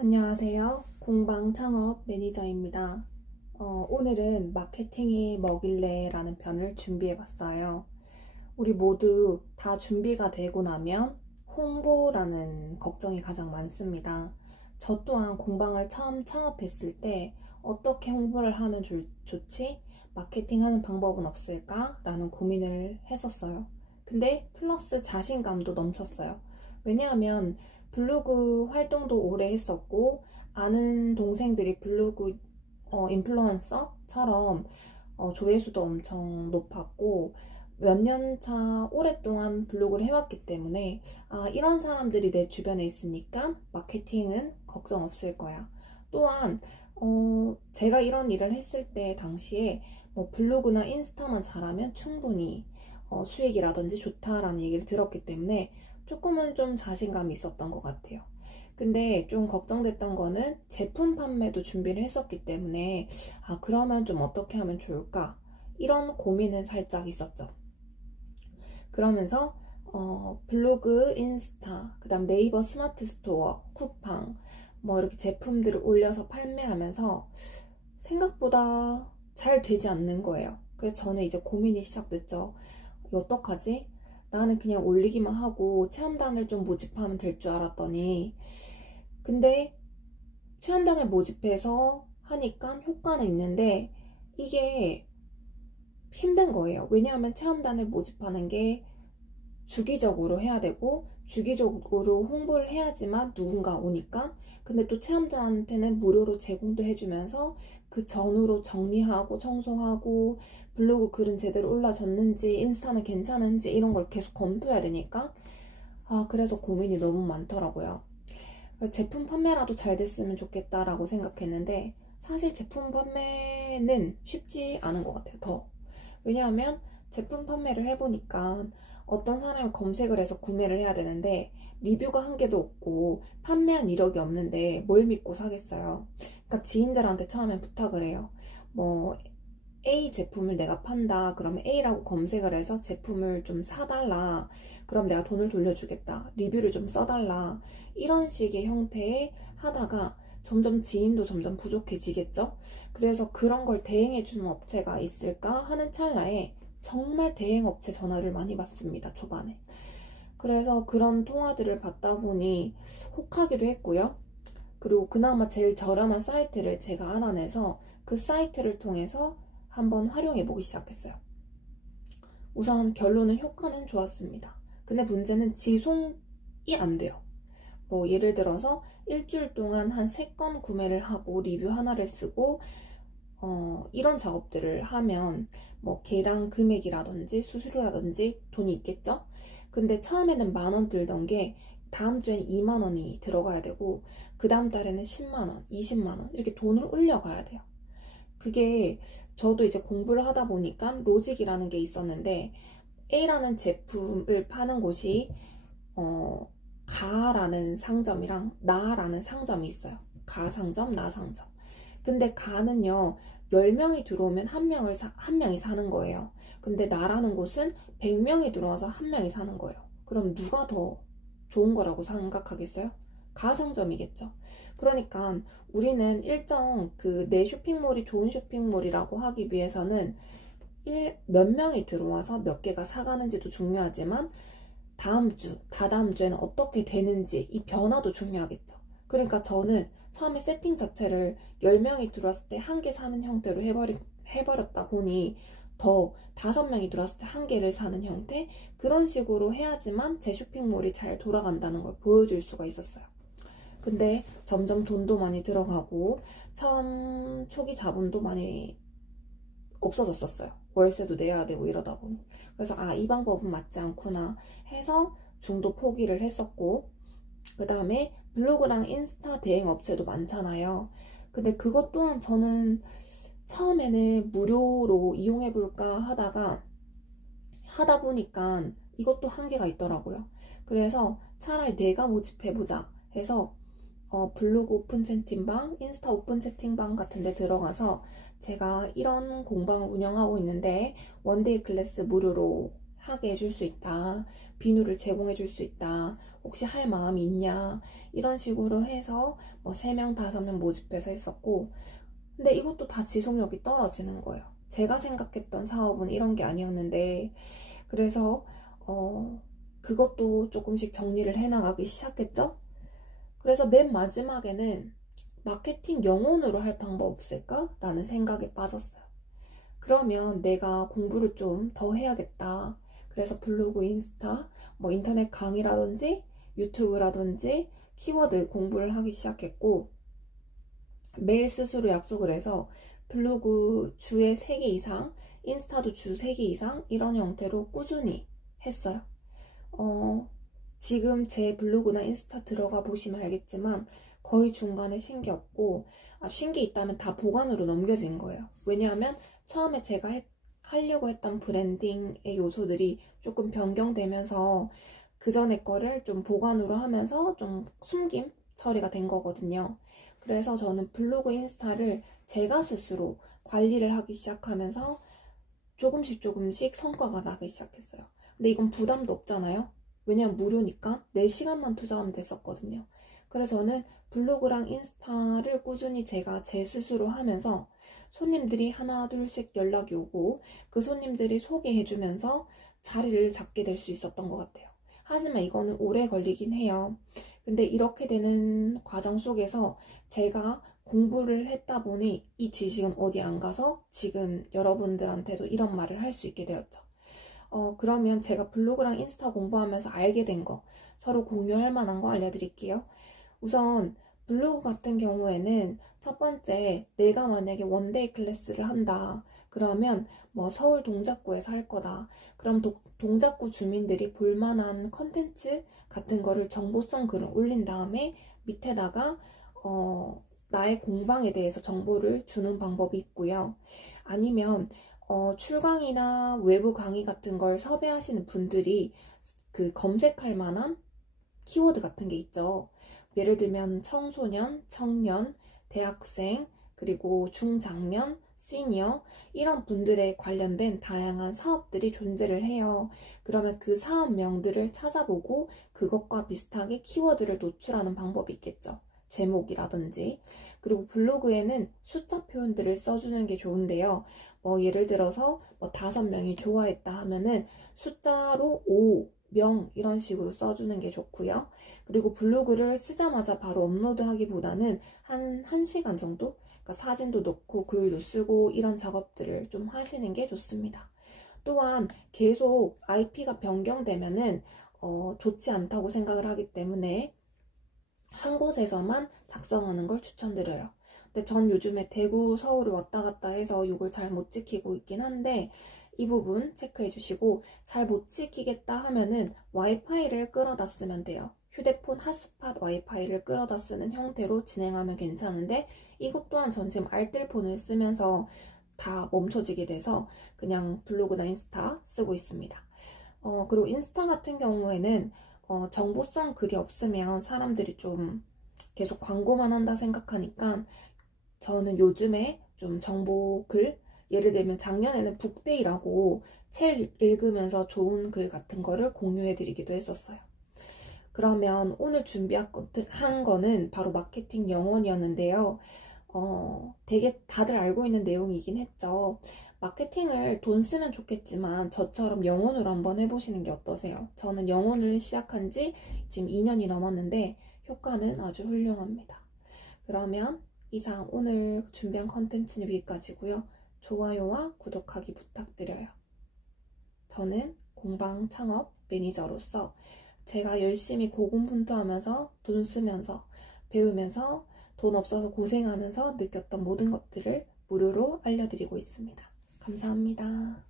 안녕하세요. 공방 창업 매니저입니다. 오늘은 마케팅이 뭐길래 라는 편을 준비해봤어요. 우리 모두 다 준비가 되고 나면 홍보라는 걱정이 가장 많습니다. 저 또한 공방을 처음 창업했을 때 어떻게 홍보를 하면 좋지? 마케팅하는 방법은 없을까? 라는 고민을 했었어요. 근데 플러스 자신감도 넘쳤어요. 왜냐하면 블로그 활동도 오래 했었고 아는 동생들이 블로그 인플루언서처럼 조회수도 엄청 높았고 몇 년 차 오랫동안 블로그를 해왔기 때문에 이런 사람들이 내 주변에 있으니까 마케팅은 걱정 없을 거야. 또한 제가 이런 일을 했을 때 당시에 뭐 블로그나 인스타만 잘하면 충분히 수익이라든지 좋다라는 얘기를 들었기 때문에 조금은 좀 자신감이 있었던 것 같아요. 근데 좀 걱정됐던 거는 제품 판매도 준비를 했었기 때문에 그러면 좀 어떻게 하면 좋을까? 이런 고민은 살짝 있었죠. 그러면서 블로그, 인스타, 그 다음 네이버 스마트 스토어, 쿠팡 뭐 이렇게 제품들을 올려서 판매하면서 생각보다 잘 되지 않는 거예요. 그래서 저는 이제 고민이 시작됐죠. 이거 어떡하지? 나는 그냥 올리기만 하고 체험단을 좀 모집하면 될 줄 알았더니 근데 체험단을 모집해서 하니까 효과는 있는데 이게 힘든 거예요. 왜냐하면 체험단을 모집하는 게 주기적으로 해야 되고 주기적으로 홍보를 해야지만 누군가 오니까 근데 또 체험자한테는 무료로 제공도 해주면서 그 전후로 정리하고 청소하고 블로그 글은 제대로 올라졌는지 인스타는 괜찮은지 이런 걸 계속 검토해야 되니까 그래서 고민이 너무 많더라고요. 제품 판매라도 잘 됐으면 좋겠다라고 생각했는데 사실 제품 판매는 쉽지 않은 것 같아요. 더 왜냐하면 제품 판매를 해보니까 어떤 사람을 검색을 해서 구매를 해야 되는데 리뷰가 한 개도 없고 판매한 이력이 없는데 뭘 믿고 사겠어요. 그러니까 지인들한테 처음엔 부탁을 해요. 뭐 A 제품을 내가 판다 그러면 A라고 검색을 해서 제품을 좀 사달라 그럼 내가 돈을 돌려주겠다 리뷰를 좀 써달라 이런 식의 형태의 하다가 점점 지인도 점점 부족해지겠죠. 그래서 그런 걸 대행해주는 업체가 있을까 하는 찰나에 정말 대행업체 전화를 많이 받습니다. 초반에. 그래서 그런 통화들을 받다 보니 혹하기도 했고요. 그리고 그나마 제일 저렴한 사이트를 제가 알아내서 그 사이트를 통해서 한번 활용해 보기 시작했어요. 우선 결론은 효과는 좋았습니다. 근데 문제는 지속이 안 돼요. 뭐 예를 들어서 일주일 동안 한 3건 구매를 하고 리뷰 하나를 쓰고 이런 작업들을 하면 뭐 개당 금액이라든지 수수료라든지 돈이 있겠죠? 근데 처음에는 10,000원 들던 게 다음 주엔 20,000원이 들어가야 되고 그 다음 달에는 10만원, 20만원 이렇게 돈을 올려가야 돼요. 그게 저도 이제 공부를 하다 보니까 로직이라는 게 있었는데 A라는 제품을 파는 곳이 가라는 상점이랑 나라는 상점이 있어요. 가 상점, 나 상점. 근데 가는요 10명이 들어오면 한 명이 사는 거예요. 근데 나라는 곳은 100명이 들어와서 한 명이 사는 거예요. 그럼 누가 더 좋은 거라고 생각하겠어요? 가상점이겠죠. 그러니까 우리는 일정 내 쇼핑몰이 좋은 쇼핑몰이라고 하기 위해서는 몇 명이 들어와서 몇 개가 사가는지도 중요하지만 다음 주, 다다음 주에는 어떻게 되는지 이 변화도 중요하겠죠. 그러니까 저는 처음에 세팅 자체를 10명이 들어왔을 때 한 개 사는 형태로 해버렸다 보니 더 5명이 들어왔을 때 한 개를 사는 형태 그런 식으로 해야지만 제 쇼핑몰이 잘 돌아간다는 걸 보여줄 수가 있었어요. 근데 점점 돈도 많이 들어가고 처음 초기 자본도 많이 없어졌었어요. 월세도 내야 되고 이러다 보니 그래서 이 방법은 맞지 않구나 해서 중도 포기를 했었고 그 다음에 블로그랑 인스타 대행 업체도 많잖아요. 근데 그것 또한 저는 처음에는 무료로 이용해볼까 하다 보니까 이것도 한계가 있더라고요. 그래서 차라리 내가 모집해보자 해서 블로그 오픈 채팅방, 인스타 오픈 채팅방 같은 데 들어가서 제가 이런 공방을 운영하고 있는데 원데이 클래스 무료로 하게 해줄 수 있다. 비누를 제공해 줄 수 있다. 혹시 할 마음이 있냐. 이런 식으로 해서 뭐 3명, 5명 모집해서 했었고, 근데 이것도 다 지속력이 떨어지는 거예요. 제가 생각했던 사업은 이런 게 아니었는데, 그래서 그것도 조금씩 정리를 해나가기 시작했죠. 그래서 맨 마지막에는 마케팅 영혼으로 할 방법 없을까? 라는 생각에 빠졌어요. 그러면 내가 공부를 좀 더 해야겠다. 그래서 블로그, 인스타, 뭐 인터넷 강의라든지 유튜브라든지 키워드 공부를 하기 시작했고, 매일 스스로 약속을 해서 블로그 주에 3개 이상, 인스타도 주 3개 이상 이런 형태로 꾸준히 했어요. 지금 제 블로그나 인스타 들어가 보시면 알겠지만 거의 중간에 쉰 게 없고, 쉰 게 있다면 다 보관으로 넘겨진 거예요. 왜냐하면 처음에 제가 하려고 했던 브랜딩의 요소들이 조금 변경되면서 그 전에 거를 좀 보관으로 하면서 좀 숨김 처리가 된 거거든요. 그래서 저는 블로그, 인스타를 제가 스스로 관리를 하기 시작하면서 조금씩 성과가 나기 시작했어요. 근데 이건 부담도 없잖아요. 왜냐면 무료니까 내 시간만 투자하면 됐었거든요. 그래서 저는 블로그랑 인스타를 꾸준히 제가 제 스스로 하면서 손님들이 하나 둘씩 연락이 오고 그 손님들이 소개해주면서 자리를 잡게 될 수 있었던 것 같아요. 하지만 이거는 오래 걸리긴 해요. 근데 이렇게 되는 과정 속에서 제가 공부를 했다 보니 이 지식은 어디 안 가서 지금 여러분들한테도 이런 말을 할 수 있게 되었죠. 그러면 제가 블로그랑 인스타 공부하면서 알게 된 거, 서로 공유할 만한 거 알려드릴게요. 우선 블로그 같은 경우에는 첫 번째, 내가 만약에 원데이 클래스를 한다. 그러면 뭐 서울 동작구에서 할 거다. 그럼 동작구 주민들이 볼만한 컨텐츠 같은 거를 정보성 글을 올린 다음에 밑에다가 나의 공방에 대해서 정보를 주는 방법이 있고요. 아니면 출강이나 외부 강의 같은 걸 섭외하시는 분들이 그 검색할 만한 키워드 같은 게 있죠. 예를 들면 청소년, 청년, 대학생, 그리고 중장년, 시니어 이런 분들에 관련된 다양한 사업들이 존재를 해요. 그러면 그 사업명들을 찾아보고 그것과 비슷하게 키워드를 노출하는 방법이 있겠죠. 제목이라든지. 그리고 블로그에는 숫자 표현들을 써주는 게 좋은데요. 뭐 예를 들어서 뭐 5명이 좋아했다 하면은 숫자로 5, 명 이런 식으로 써주는 게 좋고요. 그리고 블로그를 쓰자마자 바로 업로드하기보다는 한 1시간 정도? 그러니까 사진도 넣고 글도 쓰고 이런 작업들을 좀 하시는 게 좋습니다. 또한 계속 IP가 변경되면은 좋지 않다고 생각을 하기 때문에 한 곳에서만 작성하는 걸 추천드려요. 근데 전 요즘에 대구, 서울을 왔다 갔다 해서 이걸 잘 못 지키고 있긴 한데 이 부분 체크해 주시고, 잘 못 지키겠다 하면은 와이파이를 끌어다 쓰면 돼요. 휴대폰 핫스팟 와이파이를 끌어다 쓰는 형태로 진행하면 괜찮은데 이것 또한 전 지금 알뜰폰을 쓰면서 다 멈춰지게 돼서 그냥 블로그나 인스타 쓰고 있습니다. 그리고 인스타 같은 경우에는 정보성 글이 없으면 사람들이 좀 계속 광고만 한다 생각하니까 저는 요즘에 좀 정보 글, 예를 들면 작년에는 북데이라고 책 읽으면서 좋은 글 같은 거를 공유해 드리기도 했었어요. 그러면 오늘 준비한 거는 바로 마케팅 영혼이었는데요. 되게 다들 알고 있는 내용이긴 했죠. 마케팅을 돈 쓰면 좋겠지만 저처럼 영혼으로 한번 해보시는 게 어떠세요? 저는 영혼을 시작한 지 지금 2년이 넘었는데 효과는 아주 훌륭합니다. 그러면 이상 오늘 준비한 컨텐츠는 여기까지고요. 좋아요와 구독하기 부탁드려요. 저는 공방 창업 매니저로서 제가 열심히 고군분투하면서 돈 쓰면서 배우면서 돈 없어서 고생하면서 느꼈던 모든 것들을 무료로 알려드리고 있습니다. 감사합니다.